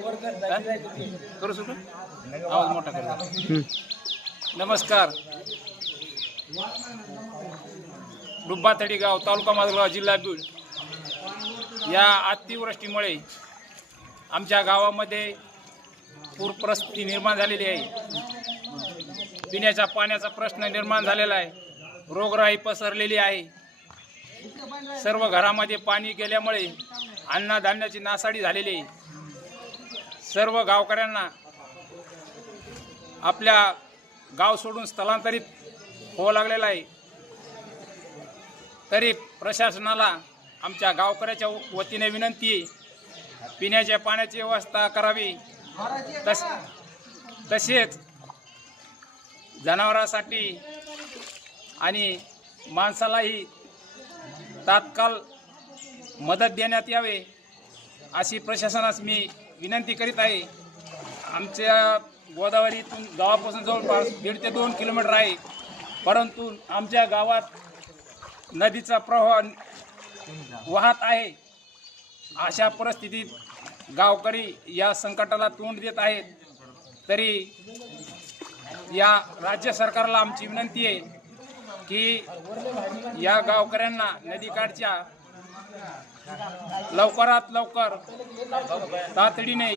करू शकतो आवाज मोठा करू. नमस्कार. डुब्बातडी गाव, तालुका माजलगाव, जिल्हा बीड. या अतिवृष्टीमुळे आमच्या गावामध्ये पूर परिस्थिती निर्माण झालेली आहे. पिण्याच्या पाण्याचा प्रश्न निर्माण झालेला आहे. रोगराई पसरलेली आहे. सर्व घरामध्ये पाणी गेल्यामुळे अन्नधान्याची नासाडी झालेली आहे. सर्व गावकऱ्यांना आपल्या गाव सोडून स्थलांतरित होऊ लागलेलं आहे. तरी प्रशासनाला आमच्या गावकऱ्याच्या वतीने विनंती आहे, पिण्याच्या पाण्याची व्यवस्था करावी. तसेच जनावरांसाठी आणि माणसालाही तात्काळ मदत देण्यात यावे अशी प्रशासनास मी विनंती करीत आहे. आमच्या गोदावरीतून गावापासून जवळपास 1.5 ते 2 किलोमीटर आहे, परंतु आमच्या गावात नदीचा प्रवाह वाहत आहे. अशा परिस्थितीत गावकरी या संकटाला तोंड देत आहेत. तरी या राज्य सरकारला आमची विनंती आहे की या गावकऱ्यांना नदीकाठच्या लवकरात लवकर तातडीने